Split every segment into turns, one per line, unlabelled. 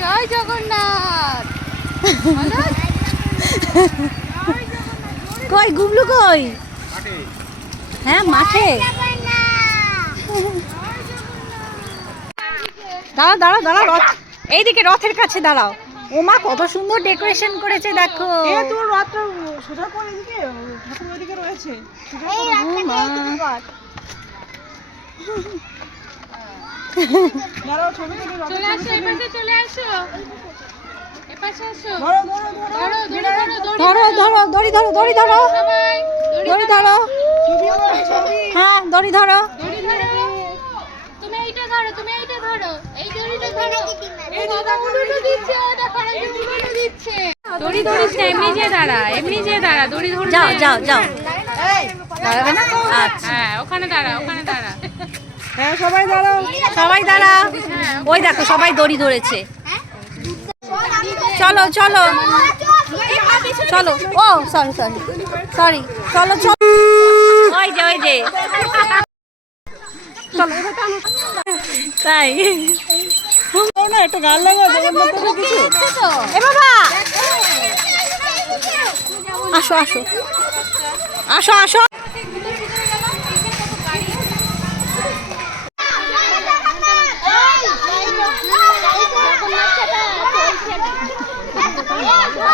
জয় জগন্নাথ।
কই গুবলু কই? হ্যাঁ মাঠে। দাঁড়াও দাঁড়াও দাঁড়াও রথ। এইদিকে রথের কাছে দাঁড়াও। ওমা কত সুন্দর ডেকোরেশন করেছে দেখো।
এ তোর রাতটা সোজা করে এদিকে ঠাকুর ওইদিকে রয়েছে।
চলে আসো এপাশে চলে আসো এপাশে আসো
ধরো ধরো ধরো
ধরো দড়ি ধরো দড়ি
ধরো দড়ি ধরো দড়ি ধরো হ্যাঁ দড়ি
তুমি এইটা ধরো তুমি এইটা ধরো এই দড়িটা ধরো এই দাদা দিচ্ছে দেখো আরেকজন দিচ্ছে দড়ি ধরিস না এমনি যে দাঁড়া এমনি যে দাঁড়া দড়ি ধরে
যাও যাও যাও দাঁড়াবে না আচ্ছা
হ্যাঁ ওখানে দাঁড়া ওখানে দাঁড়া
হ্যাঁ সবাই দাঁড়াও,
সবাই ওই দেখো, সবাই দড়ি ধরেছে। চলো চলো। চলো। ও সরি সরি সরি চলো চলো। ওই যে ওই যে। চলো তাই। আসো আসো। আসো আসো
জয় জগন্নাথ
জয় জগন্নাথ
জয় জগন্নাথ জয় জগন্নাথ জয় জগন্নাথ দেখুন সামনে দাও সামনে
টানা যাচ্ছে না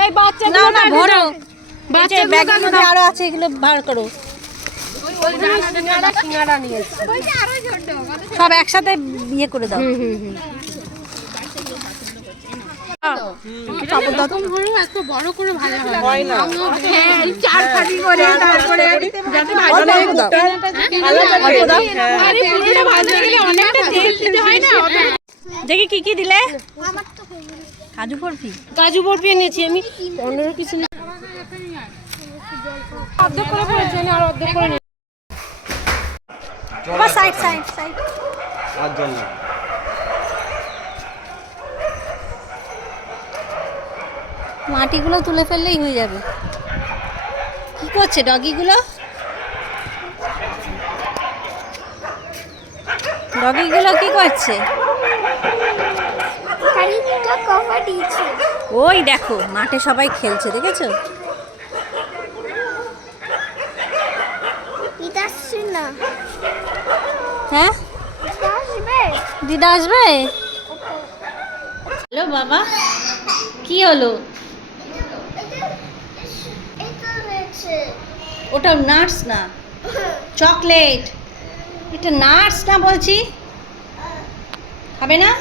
বাচ্চা না না ভরো। বাচ্চা ব্যাগের মধ্যে আরও আছে এগুলো বার করো। সব একসাথে ইয়ে করে দাও।
বড় করে হয়
হয়। না
হ্যাঁ চার ফাটি করে তারপরে যাতে
অল্প অল্প দাও। অল্প দাও।
আরে পুরোটা ভাজা গেলে অনেকটা তেল দিতে হয় না
দেখি কি কি দিলে? কাজু বরফি?
কাজু বরফি এনেছি আমি। পনেরো কিছু অর্ধেক করে ফেলেছি আর অর্ধেক করে
সাইড সাইড সাইড মাটিগুলো তুলে ফেললেই হয়ে যাবে। কি করছে ডগিগুলো? ডগিগুলো কি করছে?
খানিকটা কভার দিয়েছে।
ওই দেখো মাঠে সবাই খেলছে দেখেছ?
না।
হ্যাঁ? দিদা আসবে? হ্যালো বাবা কি হলো? ওটা নাটস না চকলেট। এটা নাটস না বলছি? খাবে না?